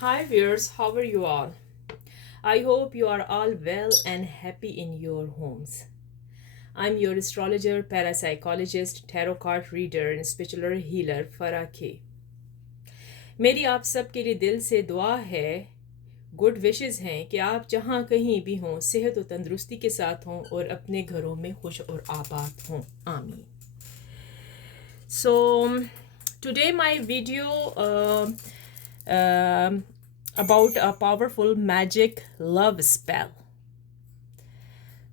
Hi viewers, how are you all? I hope you are all well and happy in your homes. I'm your astrologer, parapsychologist, tarot card reader and spiritual healer Farah K. मेरी आप सब के लिए दिल से दुआ है, good wishes हैं कि आप जहाँ कहीं भी हों सेहत और तंदुरुस्ती के साथ हों और अपने घरों में खुश और आबाद हों. आमीन. So today my video about a powerful magic love spell.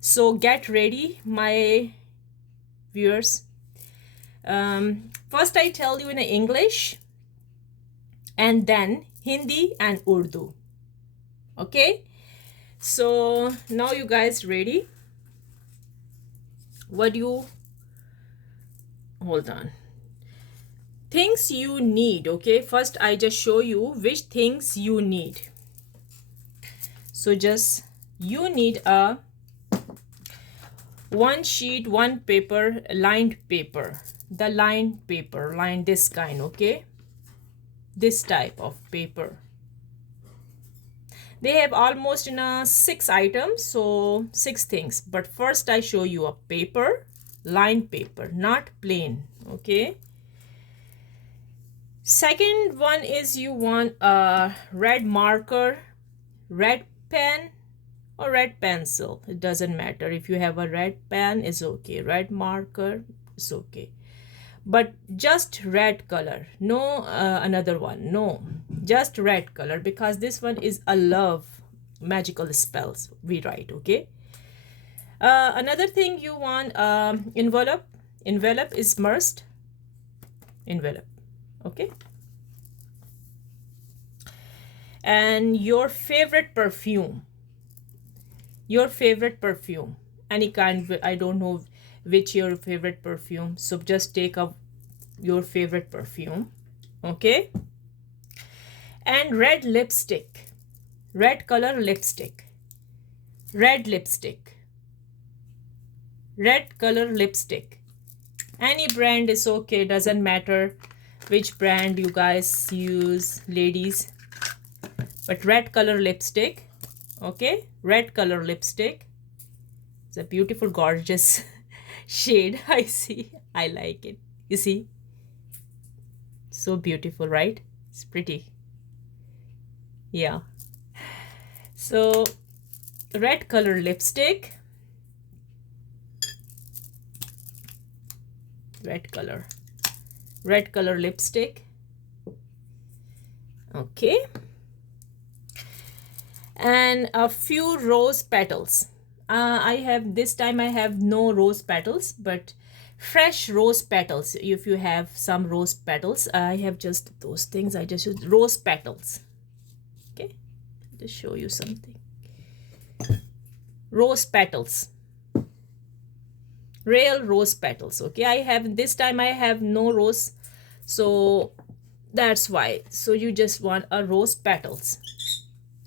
So get ready, my viewers. First I tell you in English and then Hindi and Urdu. Okay? So now you guys ready? What do you hold on? Things you need. Okay, first I just show you which things you need. So just you need a one sheet, one paper, lined paper. The lined paper, lined this kind. Okay, this type of paper. They have almost in a 6 items, so 6 things. But first I show you a paper, lined paper, not plain. Okay, second one is you want a red marker, red pen or red pencil. It doesn't matter. If you have a red pen, it's okay. Red marker is okay. But just red color. No another one. No. Just red color because this one is a love magical spells we write. Okay. Another thing you want envelope. Envelope is must. Envelope. Okay. And your favorite perfume. Your favorite perfume, any kind. I don't know which your favorite perfume, so just take up your favorite perfume. Okay, and red lipstick, red color lipstick, red lipstick, red color lipstick. Any brand is okay, doesn't matter which brand you guys use, ladies, but red color lipstick. Okay, red color lipstick. It's a beautiful gorgeous shade. I see, I like it. You see, so beautiful, right? It's pretty. Yeah, so red color lipstick, red color lipstick. Okay, and a few rose petals. I have this time I have no rose petals, but fresh rose petals. If you have some rose petals, I have just those things. I just use rose petals. Okay, just show you something. Rose petals, real rose petals. Okay, I have this time I have no rose, so that's why. So you just want a rose petals.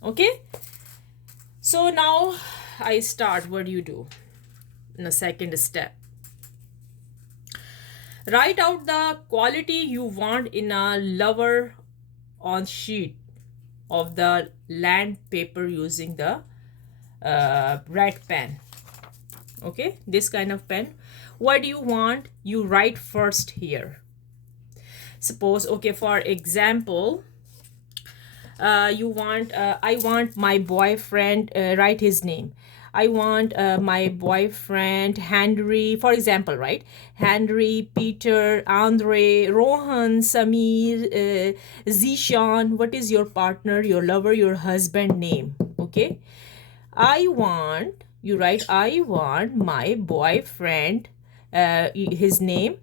Okay, so now I start. What do you do in the second step? Write out the quality you want in a lover on sheet of the land paper using the red pen. Okay, this kind of pen. What do you want? You write first here. Suppose, okay, for example, you want I want my boyfriend, write his name. I want my boyfriend Henry, for example, right? Henry, Peter, Andre, Rohan, Samir, Zishan. What is your partner, your lover, your husband name? Okay, I want, you write, I want my boyfriend, his name,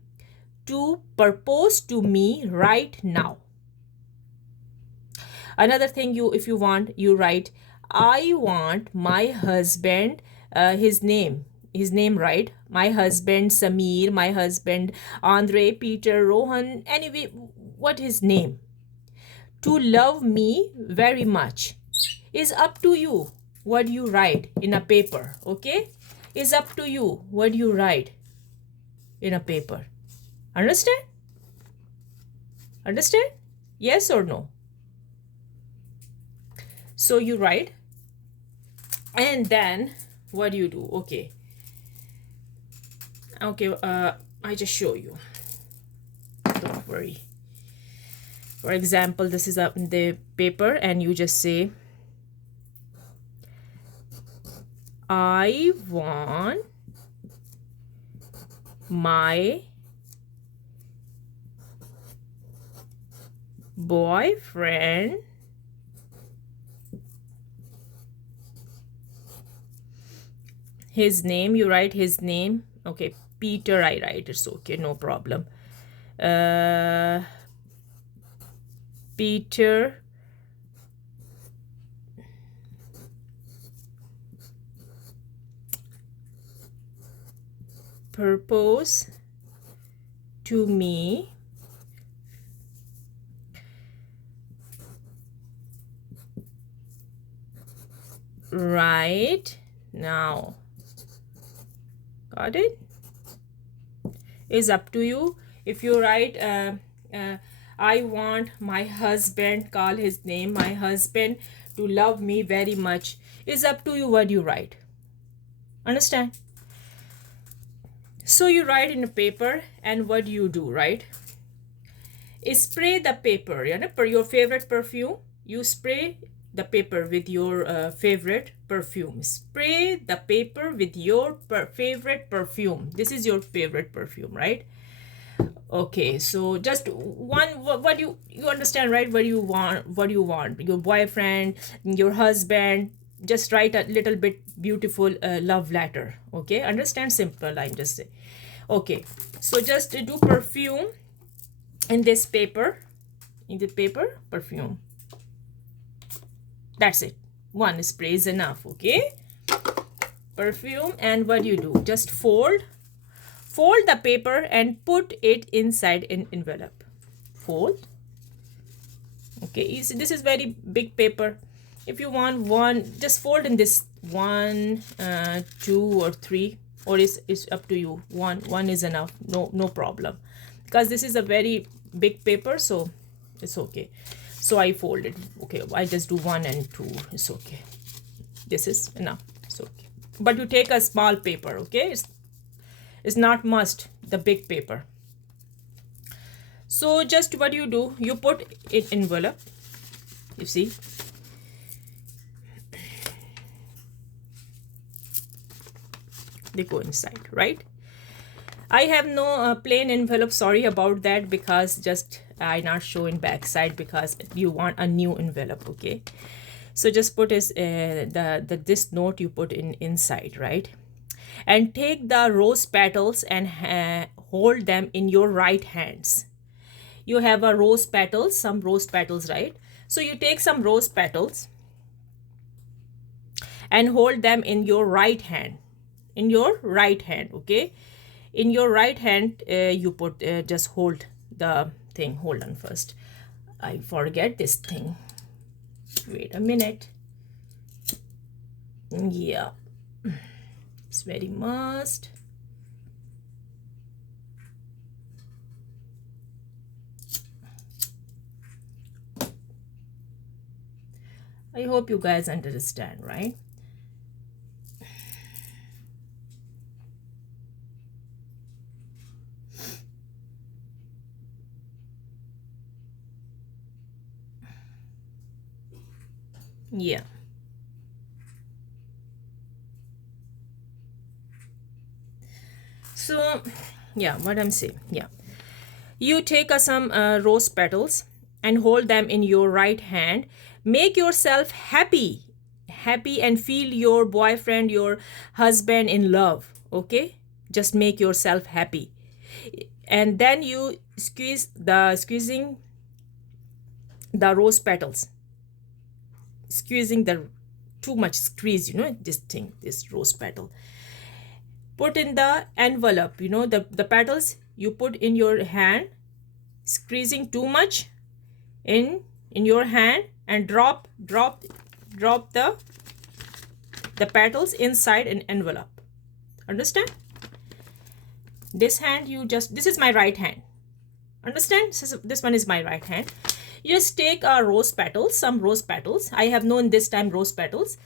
to propose to me right now. Another thing, you, if you want, you write, I want my husband, his name, right? My husband Samir, my husband Andre, Peter, Rohan, anyway, what his name, to love me very much. Is up to you what you write in a paper. Okay, is up to you what you write in a paper. Understand? Yes or no? So you write, and then what do you do? Okay, I just show you, don't worry. For example, this is the paper, and you just say, I want my boyfriend his name, you write his name. Okay, Peter I write, it's okay, no problem. Peter propose to me right now. Got it? Is up to you. If you write I want my husband, call his name, my husband to love me very much, is up to you what you write. Understand? So you write in a paper, and what do you do, right? Spray the paper, your favorite perfume. You spray the paper with your favorite perfume. Spray the paper with your favorite perfume. This is your favorite perfume, right? Okay, so just one, what you understand, right? What you want, your boyfriend, your husband. Just write a little bit beautiful love letter. Okay, understand? Simple, I'm just saying. Okay, so just do perfume in this paper, perfume. That's it. One spray is enough. Okay, perfume. And what do you do? Just fold the paper and put it inside an envelope. Fold. Okay, this is very big paper. If you want one, just fold in this 1, 2 or 3, or it's up to you. One is enough. No problem, because this is a very big paper, so it's okay. So I fold it. Okay, I just do 1 and 2. It's okay. This is enough. It's okay. But you take a small paper. Okay, it's not must the big paper. So just what you do, you put it in envelope. You see. They go inside, right? I have no plain envelope, sorry about that, because just I not showing backside because you want a new envelope. Okay, so just put this this note you put in inside, right? And take the rose petals and hold them in your right hands. You have a rose petals, some rose petals, right? So you take some rose petals and hold them in your right hand. Okay, in your right hand, you put just hold the thing. Hold on first, I forget this thing. Wait a minute. Yeah, it's very must. I hope you guys understand, right? Yeah. So yeah, what I'm saying, yeah, you take some rose petals and hold them in your right hand. Make yourself happy and feel your boyfriend, your husband in love. Okay, just make yourself happy, and then you squeezing the rose petals, squeezing the too much squeeze, this rose petal. Put in the envelope, the petals you put in your hand, squeezing too much in your hand, and drop the petals inside an envelope. Understand? This hand, this is my right hand. Understand? This one is my right hand. You just take rose petals, some rose petals. I have known this time rose petals.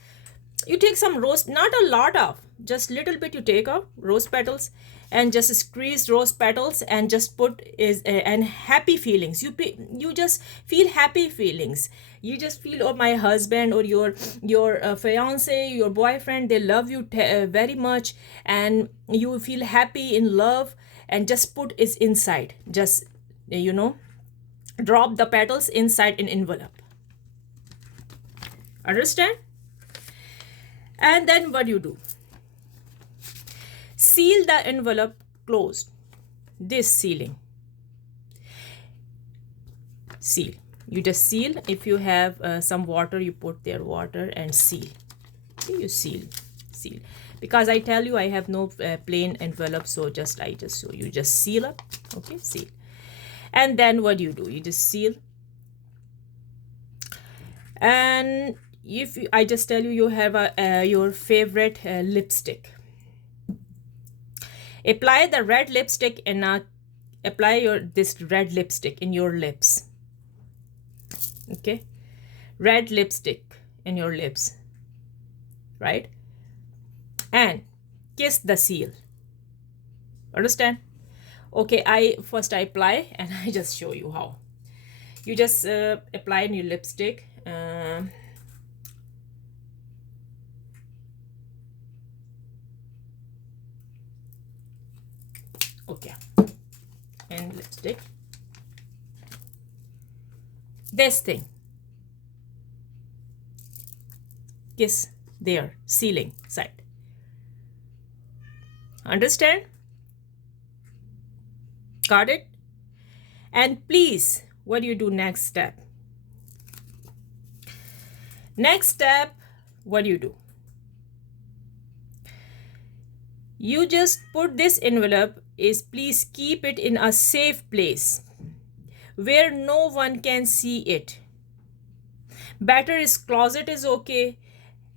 You take some rose, not a lot of, just little bit. You take out rose petals and just squeeze rose petals and just put is and happy feelings. You just feel happy feelings. You just feel, oh, my husband or your fiance, your boyfriend, they love you very much, and you feel happy in love, and just put is inside. Just drop the petals inside an envelope. Understand? And then what you do? Seal the envelope closed. This sealing. Seal. You just seal. If you have some water, you put there water and seal. Okay, you seal. Because I tell you, I have no plain envelope, so I just show you. Just seal up. Okay, seal. And then what do? You just seal. And if I just tell you, you have your favorite lipstick. Apply the red lipstick and apply this red lipstick in your lips. Okay, red lipstick in your lips, right? And kiss the seal. Understand? Okay, I apply and I just show you how. You just apply in your lipstick. Okay, and lipstick. This thing. Kiss there, sealing side. Understand? Got it? And please, what do you do next step? Next step, what do you do? You just put this envelope please keep it in a safe place where no one can see it. Better is closet is okay.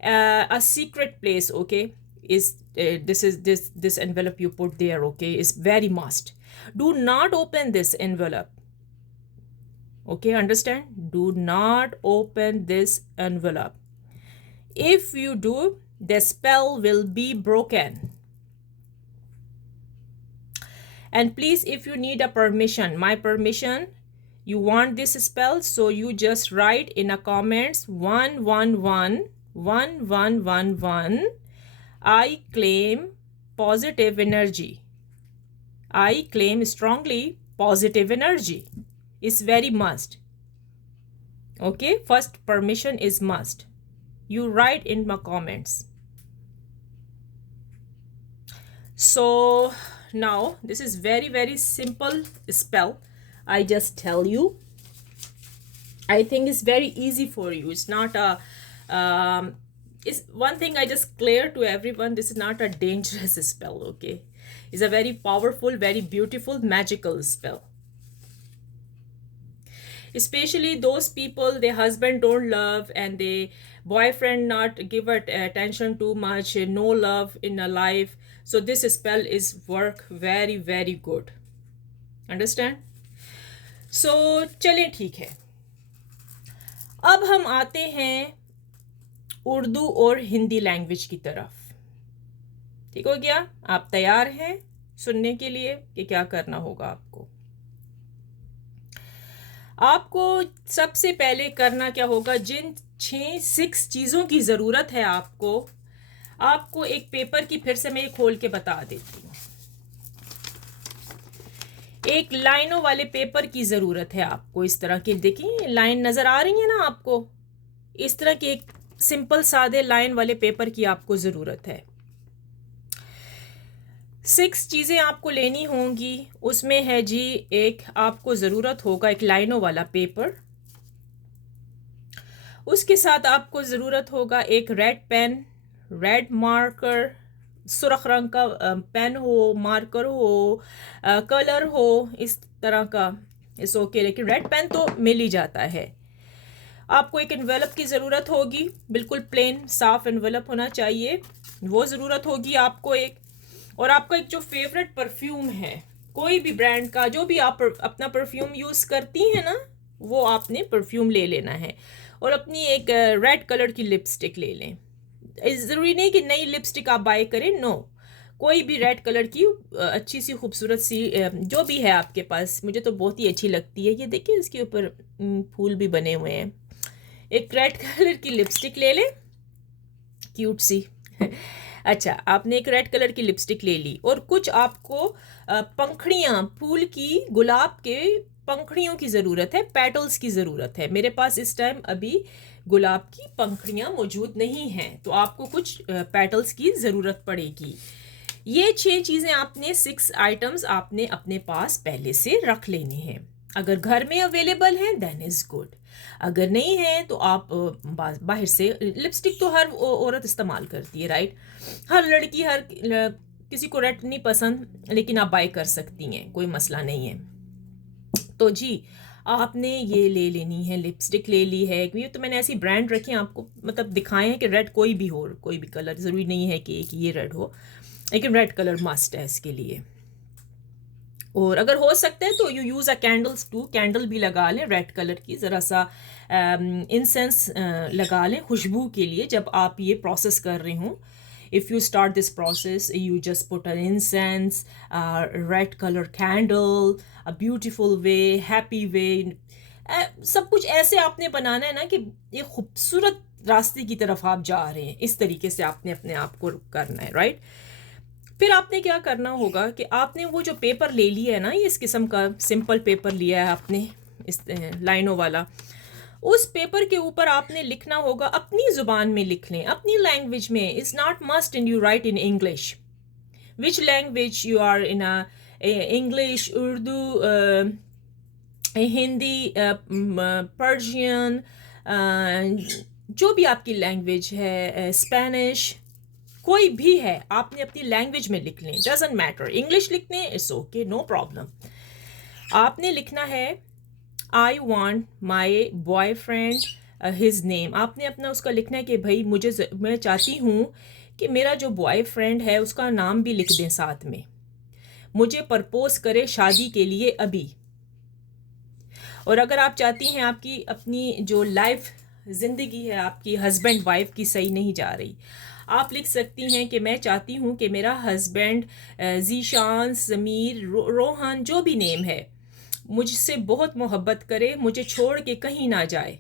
A secret place, okay, is this envelope you put there, okay, is very must. Do not open this envelope. Okay, understand? Do not open this envelope. If you do, the spell will be broken. And please, if you need a permission, my permission, you want this spell, so you just write in a comments 111 1111. I claim positive energy. I claim strongly positive energy. It's very must. Okay, first permission is must. You write in my comments. So now this is very simple spell. I just tell you. I think it's very easy for you. It's not a it's one thing I just clear to everyone. This is not a dangerous spell, okay? It's a very powerful, very beautiful, magical spell. Especially those people, their husband don't love and their boyfriend not give it attention too much, no love in a life. So this spell is work very good. Understand? So चलिए ठीक है. अब हम आते हैं उर्दू और हिंदी लैंग्वेज की तरफ. ठीक हो गया? आप तैयार हैं सुनने के लिए कि क्या करना होगा आपको? आपको सबसे पहले करना क्या होगा? जिन 6 चीज़ों की ज़रूरत है आपको एक पेपर की फिर से मैं खोल के बता देती हूँ. एक लाइनों वाले पेपर की ज़रूरत है आपको. इस तरह की देखिए लाइन नज़र आ रही है ना आपको? इस तरह की एक सिंपल सादे लाइन वाले पेपर की आपको ज़रूरत है. 6 चीज़ें आपको लेनी होंगी. उसमें है जी, एक आपको ज़रूरत होगा एक लाइनों वाला पेपर. उसके साथ आपको ज़रूरत होगा एक रेड पेन, रेड मार्कर, सुर्ख रंग का पेन हो, मार्कर हो, कलर हो, इस तरह का इस ओके. लेकिन रेड पेन तो मिल ही जाता है. आपको एक एनवेलप की ज़रूरत होगी. बिल्कुल प्लेन साफ एनवेलप होना चाहिए. वो ज़रूरत होगी आपको एक. और आपका एक जो फेवरेट परफ्यूम है, कोई भी ब्रांड का, जो भी आप अपना परफ्यूम यूज़ करती हैं ना, वो आपने परफ्यूम ले लेना है। और अपनी एक रेड कलर की लिपस्टिक ले लें। ज़रूरी नहीं कि नई लिपस्टिक आप बाय करें, नो, कोई भी रेड कलर की अच्छी सी खूबसूरत सी जो भी है आपके पास, मुझे तो बहुत ही अच्छी लगती है। ये देखिए इसके ऊपर फूल भी बने हुए हैं। एक रेड कलर की लिपस्टिक ले लें, क्यूट सी। अच्छा, आपने एक रेड कलर की लिपस्टिक ले ली और कुछ आपको पंखड़ियाँ, फूल की, गुलाब के पंखड़ियों की ज़रूरत है, पेटल्स की ज़रूरत है। मेरे पास इस टाइम अभी गुलाब की पंखड़ियाँ मौजूद नहीं हैं, तो आपको कुछ पेटल्स की ज़रूरत पड़ेगी। ये 6 चीज़ें आपने, 6 आइटम्स आपने अपने पास पहले से रख लेने हैं। अगर घर में अवेलेबल हैं देन इज़ गुड, अगर नहीं है तो आप बाहर से, लिपस्टिक तो हर औरत इस्तेमाल करती है, राइट? हर लड़की, किसी को रेड नहीं पसंद, लेकिन आप बाय कर सकती हैं, कोई मसला नहीं है। तो जी, आपने ये ले लेनी है, लिपस्टिक ले ली है। ये तो मैंने ऐसी ब्रांड रखी है आपको, मतलब दिखाए हैं कि रेड कोई भी हो, कोई भी कलर, ज़रूरी नहीं है कि ये रेड हो, लेकिन रेड कलर मस्ट है इसके लिए। और अगर हो सकता है तो you use a candles to, candle भी लगा लें रेड कलर की, ज़रा सा इंसेंस लगा लें खुशबू के लिए जब आप ये प्रोसेस कर रहे हों। If you start this process, you just put an incense, a red color candle, a beautiful way, happy way. सब कुछ ऐसे आपने बनाना है ना कि ये खूबसूरत रास्ते की तरफ आप जा रहे हैं, इस तरीके से आपने अपने आप को करना है, राइट? फिर आपने क्या करना होगा कि आपने वो जो पेपर ले लिया है ना, ये इस किस्म का सिंपल पेपर लिया है आपने, इस लाइनों वाला, उस पेपर के ऊपर आपने लिखना होगा, अपनी ज़ुबान में लिख लें, अपनी लैंग्वेज में। It's not must in you write in English, which language you are in, English, Urdu, Hindi, Persian, जो भी आपकी लैंग्वेज है, स्पेनिश, कोई भी है, आपने अपनी लैंग्वेज में लिख लें, डजेंट मैटर। इंग्लिश लिख लें, इट्स ओके, नो प्रॉब्लम। आपने लिखना है I want my boyfriend his name. आपने अपना उसका लिखना है कि भाई मैं चाहती हूँ कि मेरा जो बॉयफ्रेंड है उसका नाम भी लिख दें साथ में, मुझे प्रपोज करे शादी के लिए अभी। और अगर आप चाहती हैं आपकी अपनी जो लाइफ ज़िंदगी है आपकी हस्बैंड वाइफ की सही नहीं जा रही, आप लिख सकती हैं कि मैं चाहती हूँ कि मेरा हस्बैंड जीशान, ज़मीर, रोहन, जो भी नेम है, मुझसे बहुत मोहब्बत करे, मुझे छोड़ के कहीं ना जाए।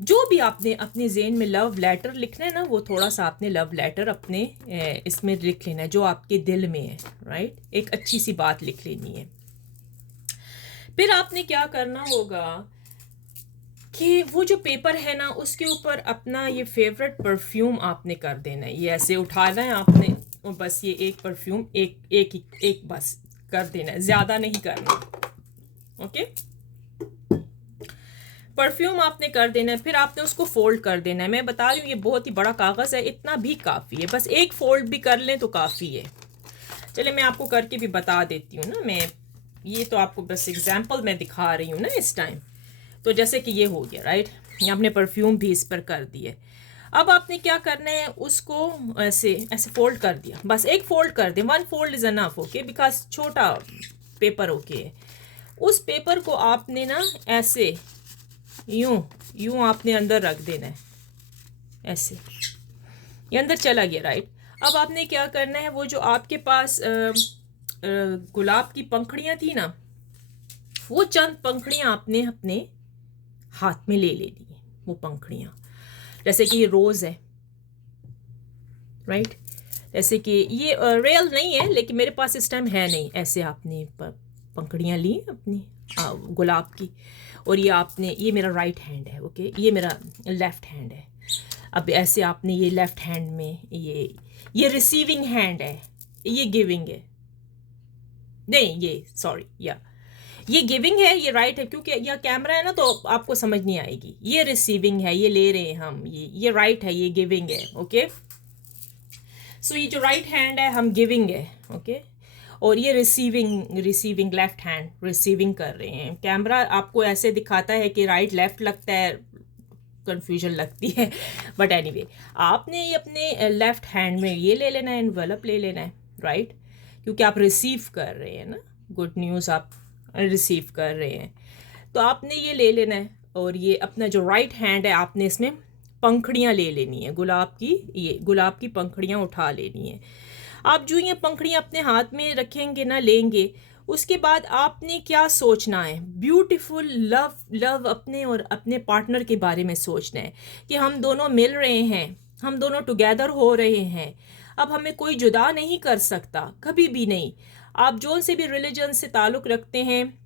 जो भी आपने अपने ज़हन में लव लेटर लिखना है ना, वो थोड़ा सा आपने लव लेटर अपने इसमें लिख लेना है जो आपके दिल में है, राइट? एक अच्छी सी बात लिख लेनी है। फिर आपने क्या करना होगा कि वो जो पेपर है ना, उसके ऊपर अपना ये फेवरेट परफ्यूम आपने कर देना है। ये ऐसे उठाना है आपने और बस ये एक परफ्यूम एक बस कर देना है, ज़्यादा नहीं करना, ओके? परफ्यूम आपने कर देना है। फिर आपने उसको फोल्ड कर देना है। मैं बता रही हूँ ये बहुत ही बड़ा कागज़ है, इतना भी काफ़ी है, बस एक फोल्ड भी कर लें तो काफ़ी है। चलिए मैं आपको करके भी बता देती हूँ ना, मैं ये तो आपको बस एग्जाम्पल मैं दिखा रही हूँ ना इस टाइम। तो जैसे कि ये हो गया, राइट? आपने परफ्यूम भी इस पर कर दिए। अब आपने क्या करना है, उसको ऐसे ऐसे फोल्ड कर दिया, बस एक फोल्ड कर दें, 1 fold is enough, okay? Because छोटा पेपर ओके है। उस पेपर को आपने ना ऐसे यूं आपने अंदर रख देना है, ऐसे ये अंदर चला गया, राइट? अब आपने क्या करना है, वो जो आपके पास गुलाब की पंखड़ियाँ थी ना, वो चंद पंखड़ियाँ आपने अपने हाथ में ले लेनी है। वो पंखड़ियाँ जैसे कि ये रोज़ है, राइट? जैसे कि ये रियल नहीं है लेकिन मेरे पास इस टाइम है नहीं। ऐसे आपने पंखड़ियाँ ली अपनी गुलाब की, और ये आपने, ये मेरा राइट हैंड है, ओके? ये मेरा लेफ़्ट हैंड है। अब ऐसे आपने ये लेफ़्ट हैंड में, ये रिसीविंग हैंड है, ये गिविंग है, नहीं ये सॉरी, ये गिविंग है, ये राइट है, क्योंकि यह कैमरा है ना तो आपको समझ नहीं आएगी। ये रिसीविंग है, ये ले रहे हैं हम, ये राइट है, ये गिविंग है, ओके? सो ये जो राइट हैंड है हम गिविंग है, ओके? और ये रिसीविंग लेफ्ट हैंड रिसीविंग कर रहे हैं। कैमरा आपको ऐसे दिखाता है कि राइट लेफ्ट लगता है, कंफ्यूजन लगती है, बट एनीवे आपने ये अपने लेफ्ट हैंड में ये ले लेना है, एनवेलप ले लेना है, राइट? क्योंकि आप रिसीव कर रहे हैं ना, गुड न्यूज़ आप रिसीव कर रहे हैं। तो आपने ये ले लेना है, और ये अपना जो राइट हैंड है आपने इसमें पंखड़ियाँ ले लेनी है, गुलाब की पंखड़ियाँ उठा लेनी है। आप जो ये पंखड़ियाँ अपने हाथ में रखेंगे ना, लेंगे, उसके बाद आपने क्या सोचना है, ब्यूटीफुल लव लव अपने और अपने पार्टनर के बारे में सोचना है कि हम दोनों मिल रहे हैं, हम दोनों टुगेदर हो रहे हैं, अब हमें कोई जुदा नहीं कर सकता, कभी भी नहीं। आप जो से भी रिलीजन से ताल्लुक़ रखते हैं,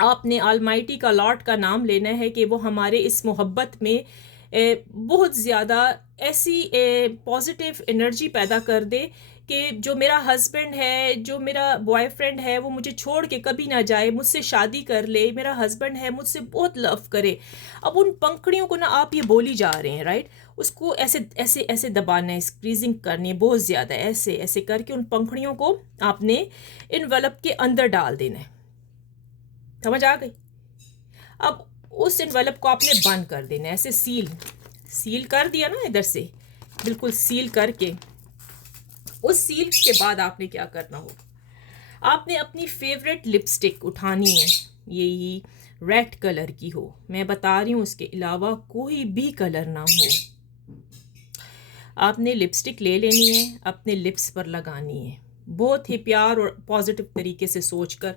आपने ऑलमाइटी का लॉर्ड का नाम लेना है कि वो हमारे इस मोहब्बत में बहुत ज़्यादा ऐसी पॉजिटिव एनर्जी पैदा कर दे कि जो मेरा हस्बैंड है, जो मेरा बॉयफ्रेंड है, वो मुझे छोड़ के कभी ना जाए, मुझसे शादी कर ले, मेरा हस्बैंड है मुझसे बहुत लव करे। अब उन पंखड़ियों को ना आप ये बोली जा रहे हैं, राइट, उसको ऐसे ऐसे ऐसे दबाना है, स्क्रीजिंग करनी है बहुत ज़्यादा, ऐसे ऐसे करके उन पंखड़ियों को आपने इन्वेलप के अंदर डाल देना है। समझ आ गई? अब उस इन्वेलप को आपने बंद कर देना है, ऐसे सील कर दिया ना, इधर से बिल्कुल सील करके, उस सील के बाद आपने क्या करना होगा, आपने अपनी फेवरेट लिपस्टिक उठानी है, यही रेड कलर की हो, मैं बता रही हूँ, उसके अलावा कोई भी कलर ना हो। आपने लिपस्टिक ले लेनी है, अपने लिप्स पर लगानी है, बहुत ही प्यार और पॉजिटिव तरीके से सोचकर।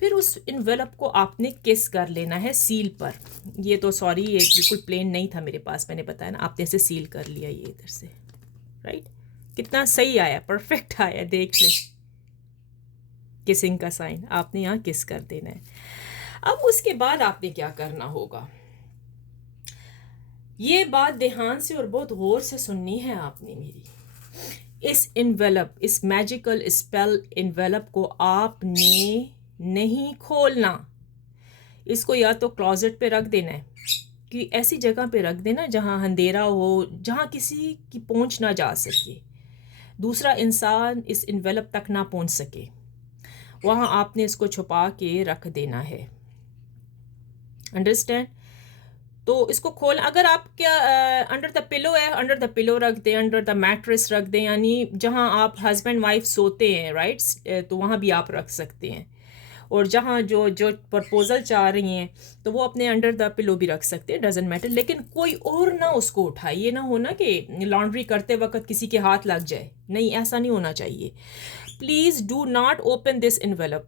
फिर उस इन्वेलप को आपने किस कर लेना है सील पर। ये तो सॉरी, ये बिल्कुल प्लेन नहीं था मेरे पास, मैंने बताया ना, आपने ऐसे सील कर लिया ये इधर से, राइट। कितना सही आया, परफेक्ट आया, देख ले, किसिंग का साइन आपने यहाँ किस कर देना है। अब उसके बाद आपने क्या करना होगा, ये बात ध्यान से और बहुत गौर से सुननी है आपने मेरी। इस इन्वेलप, इस मैजिकल स्पेल इन्वेलप को आपने नहीं खोलना, इसको या तो क्लोजेट पे रख देना है, कि ऐसी जगह पे रख देना जहाँ अंधेरा हो, जहाँ किसी की पहुँच ना जा सके, दूसरा इंसान इस इन्वेलप तक ना पहुँच सके, वहाँ आपने इसको छुपा के रख देना है। अंडरस्टैंड? तो इसको खोल, अगर आप क्या अंडर द पिलो है, अंडर द पिलो रख दें, अंडर द मैट्रेस रख दें, यानी जहाँ आप हस्बैंड वाइफ सोते हैं, राइट, तो वहाँ भी आप रख सकते हैं। और जहाँ जो जो प्रपोजल चाह रही हैं तो वो अपने अंडर द पिलो भी रख सकते हैं, डजेंट मैटर, लेकिन कोई और ना उसको उठाए। ये ना हो ना कि लॉन्ड्री करते वक्त किसी के हाथ लग जाए, नहीं, ऐसा नहीं होना चाहिए। Please do not open this envelope.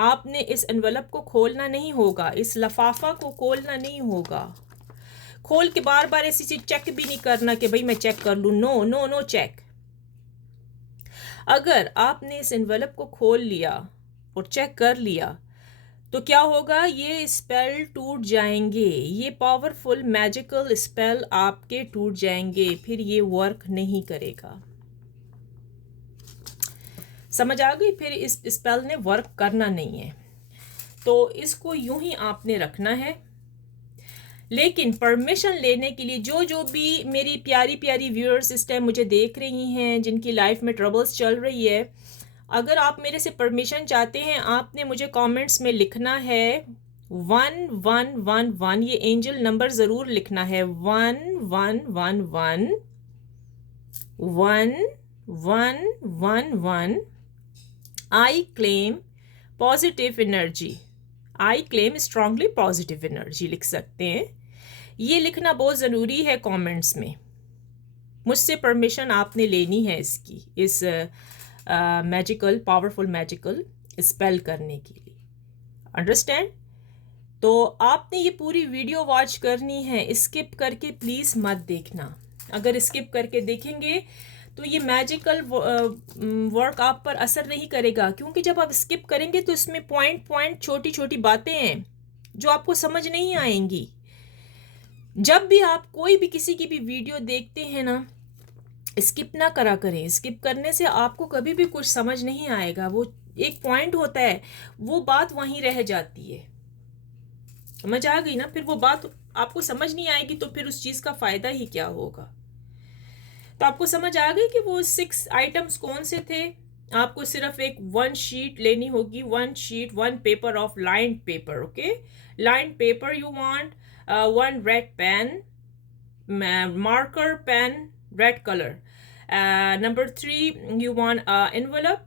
आपने इस इन्वेलप को खोलना नहीं होगा, इस लफाफा को खोलना नहीं होगा। खोल के बार बार ऐसी चीज चेक भी नहीं करना कि भाई मैं चेक कर लूँ, नो नो नो चेक। अगर आपने इस इन्वेलप को खोल लिया और चेक कर लिया तो क्या होगा, ये स्पेल टूट जाएंगे, ये पावरफुल मैजिकल स्पेल आपके टूट जाएंगे, फिर ये वर्क नहीं करेगा। समझ आ गई? फिर इस स्पेल ने वर्क करना नहीं है। तो इसको यूं ही आपने रखना है, लेकिन परमिशन लेने के लिए जो भी मेरी प्यारी प्यारी व्यूअर्स इस टाइम मुझे देख रही हैं, जिनकी लाइफ में ट्रबल्स चल रही है, अगर आप मेरे से परमिशन चाहते हैं, आपने मुझे कमेंट्स में लिखना है 1111, ये एंजल नंबर ज़रूर लिखना है, 1111 1111। I claim positive energy, I claim strongly positive energy लिख सकते हैं। ये लिखना बहुत ज़रूरी है कमेंट्स में। मुझसे परमिशन आपने लेनी है इसकी, इस मैजिकल पावरफुल मैजिकल स्पेल करने के लिए। अंडरस्टैंड? तो आपने ये पूरी वीडियो वॉच करनी है, स्किप करके प्लीज़ मत देखना। अगर स्किप करके देखेंगे तो ये मैजिकल वर्क आप पर असर नहीं करेगा, क्योंकि जब आप स्किप करेंगे तो इसमें पॉइंट पॉइंट छोटी छोटी बातें हैं जो आपको समझ नहीं आएंगी। जब भी आप कोई भी किसी की भी वीडियो देखते हैं ना, स्किप ना करा करें। स्किप करने से आपको कभी भी कुछ समझ नहीं आएगा। वो एक पॉइंट होता है, वो बात वहीं रह जाती है। समझ आ गई ना? फिर वो बात आपको समझ नहीं आएगी तो फिर उस चीज़ का फ़ायदा ही क्या होगा। तो आपको समझ आ गई कि वो 6 आइटम्स कौन से थे। आपको सिर्फ एक 1 शीट लेनी होगी, 1 sheet, 1 paper of lined paper, okay. Lined paper you want, 1 red pen, marker pen, red color. Number 3, you want envelope.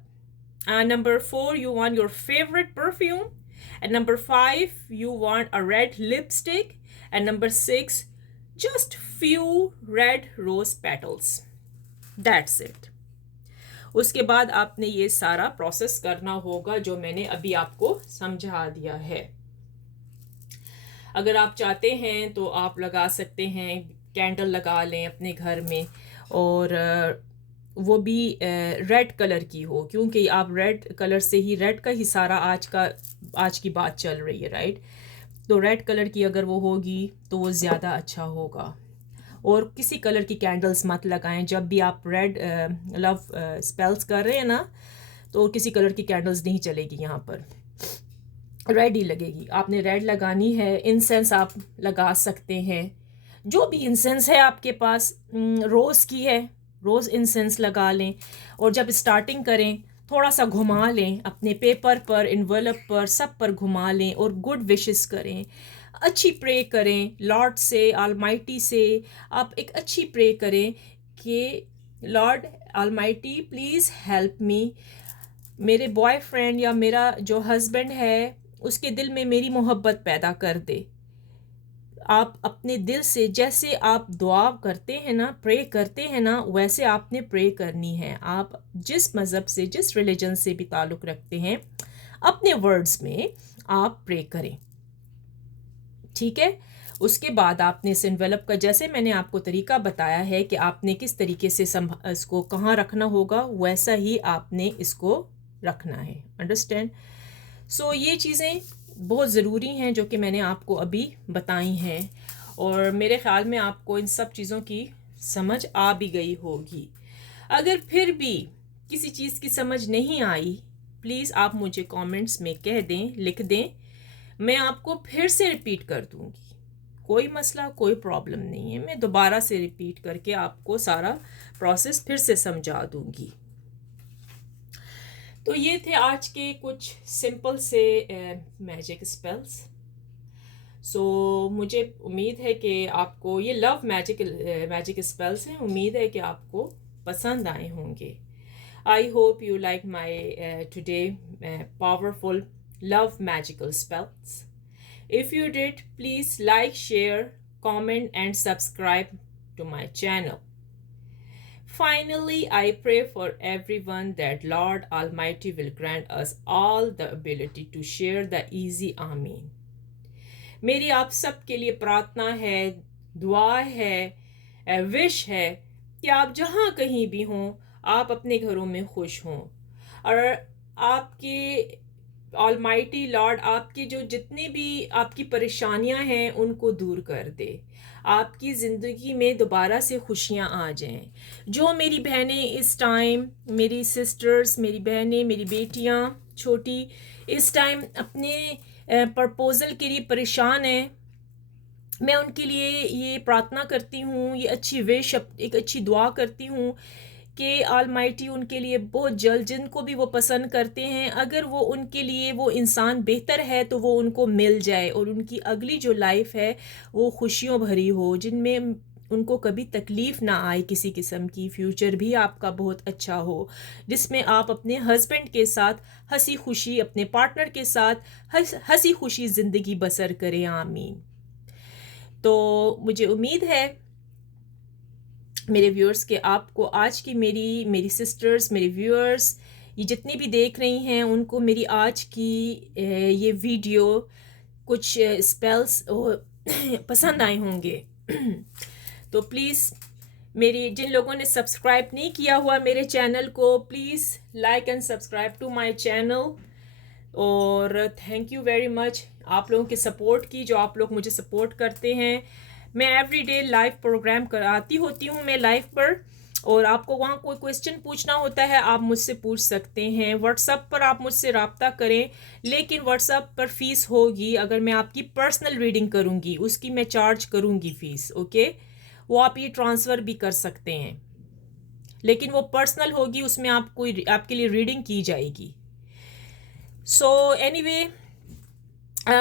Number 4, you want your favorite perfume. And number 5, you want a red lipstick. And number 6, just few red rose petals. That's it. उसके बाद आपने ये सारा प्रोसेस करना होगा जो मैंने अभी आपको समझा दिया है. अगर आप चाहते हैं तो आप लगा सकते हैं, कैंडल लगा लें अपने घर में, और वो भी रेड कलर की हो, क्योंकि आप रेड कलर से ही, रेड का ही सारा आज की बात चल रही है, राइट. तो रेड कलर की अगर वो होगी तो वो ज़्यादा अच्छा होगा. और किसी कलर की कैंडल्स मत लगाएं. जब भी आप रेड लव स्पेल्स कर रहे हैं ना, तो किसी कलर की कैंडल्स नहीं चलेगी, यहाँ पर रेड ही लगेगी. आपने रेड लगानी है. इंसेंस आप लगा सकते हैं, जो भी इंसेंस है आपके पास. रोज़ की है, रोज़ इंसेंस लगा लें. और जब स्टार्टिंग करें थोड़ा सा घुमा लें, अपने पेपर पर, इन्वेलप पर, सब पर घुमा लें और गुड विशेस करें. अच्छी प्रे करें लॉर्ड से, ऑलमाइटी से. आप एक अच्छी प्रे करें कि Lord almighty please help me. मेरे बॉयफ्रेंड या मेरा जो हस्बैंड है उसके दिल में मेरी मोहब्बत पैदा कर दे. आप अपने दिल से, जैसे आप दुआ करते हैं ना, प्रे करते हैं ना, वैसे आपने प्रे करनी है. आप जिस मज़हब से, जिस रिलीजन से भी ताल्लुक़ रखते हैं, अपने वर्ड्स में आप प्रे करें, ठीक है. उसके बाद आपने इस एनवेलप का, जैसे मैंने आपको तरीका बताया है कि आपने किस तरीके से इसको कहाँ रखना होगा, वैसा ही आपने इसको रखना है. अंडरस्टैंड. सो ये चीज़ें बहुत ज़रूरी हैं जो कि मैंने आपको अभी बताई हैं, और मेरे ख़्याल में आपको इन सब चीज़ों की समझ आ भी गई होगी. अगर फिर भी किसी चीज़ की समझ नहीं आई, प्लीज़ आप मुझे कमेंट्स में कह दें, लिख दें. मैं आपको फिर से रिपीट कर दूंगी. कोई मसला, कोई प्रॉब्लम नहीं है. मैं दोबारा से रिपीट करके आपको सारा प्रोसेस फिर से समझा दूंगी. तो ये थे आज के कुछ सिंपल से मैजिक स्पेल्स. सो मुझे उम्मीद है कि आपको ये लव मैजिक स्पेल्स हैं. उम्मीद है कि आपको पसंद आए होंगे. I hope you like my today powerful love magical spells. If you did, please like, share, comment and subscribe to my channel. Finally, I pray for everyone that Lord Almighty will grant us all the ability to share the easy Amin. मेरी आप सब के लिए प्रार्थना है, दुआ है, विश है कि आप जहाँ कहीं भी हों, आप अपने घरों में खुश हों, और आपके ऑलमाइटी लॉर्ड आपकी जो जितनी भी आपकी परेशानियां हैं उनको दूर कर दे. आपकी ज़िंदगी में दोबारा से खुशियां आ जाएं. जो मेरी बहनें इस टाइम, मेरी सिस्टर्स, मेरी बहनें, मेरी बेटियां छोटी इस टाइम अपने प्रपोज़ल के लिए परेशान हैं, मैं उनके लिए ये प्रार्थना करती हूँ, ये अच्छी विश, एक अच्छी दुआ करती हूँ कि ऑलमाइटी उनके लिए बहुत जल्द, जिनको भी वो पसंद करते हैं, अगर वो उनके लिए वो इंसान बेहतर है तो वो उनको मिल जाए, और उनकी अगली जो लाइफ है वो खुशियों भरी हो, जिनमें उनको कभी तकलीफ़ ना आए किसी किस्म की. फ्यूचर भी आपका बहुत अच्छा हो, जिसमें आप अपने हस्बैंड के साथ हंसी खुशी, अपने पार्टनर के साथ हंसी खुशी ज़िंदगी बसर करें. आमीन. तो मुझे उम्मीद है मेरे व्यूअर्स के आपको आज की मेरी सिस्टर्स, मेरे व्यूअर्स, ये जितनी भी देख रही हैं, उनको मेरी आज की ये वीडियो कुछ स्पेल्स पसंद आए होंगे. तो प्लीज़ मेरी, जिन लोगों ने सब्सक्राइब नहीं किया हुआ मेरे चैनल को, please like and subscribe to my channel. और थैंक यू वेरी मच आप लोगों के सपोर्ट की, जो आप लोग मुझे सपोर्ट करते हैं. मैं एवरीडे लाइव प्रोग्राम कराती होती हूँ मैं लाइव पर, और आपको वहाँ कोई क्वेश्चन पूछना होता है आप मुझसे पूछ सकते हैं. व्हाट्सएप पर आप मुझसे रब्ता करें, लेकिन व्हाट्सएप पर फ़ीस होगी. अगर मैं आपकी पर्सनल रीडिंग करूँगी उसकी मैं चार्ज करूँगी फ़ीस. ओके, वो आप ये ट्रांसफ़र भी कर सकते हैं, लेकिन वो पर्सनल होगी, उसमें आपके लिए रीडिंग की जाएगी. So anyway,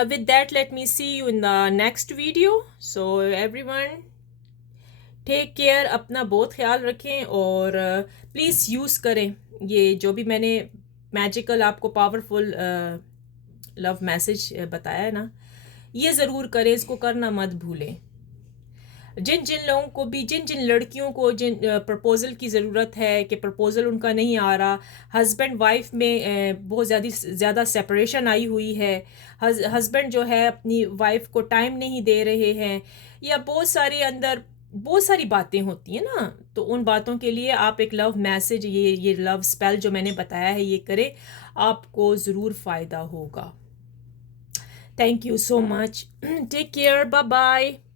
with that, let me see you in the next video. So everyone take care. अपना बहुत ख्याल रखें, और प्लीज़ यूज़ करें ये जो भी मैंने मैजिकल आपको पावरफुल लव मैसेज बताया है ना, ये ज़रूर करें, इसको करना मत भूलें। जिन जिन लोगों को भी, जिन जिन लड़कियों को जिन प्रपोज़ल की ज़रूरत है कि प्रपोज़ल उनका नहीं आ रहा, हस्बैंड वाइफ में बहुत ज़्यादा सेपरेशन आई हुई है, हस्बैंड जो है अपनी वाइफ को टाइम नहीं दे रहे हैं, या बहुत सारी अंदर बहुत सारी बातें होती हैं ना, तो उन बातों के लिए आप एक लव मैसेज, ये लव स्पेल जो मैंने बताया है ये करें, आपको ज़रूर फ़ायदा होगा। Thank you so much. Take care, bye bye.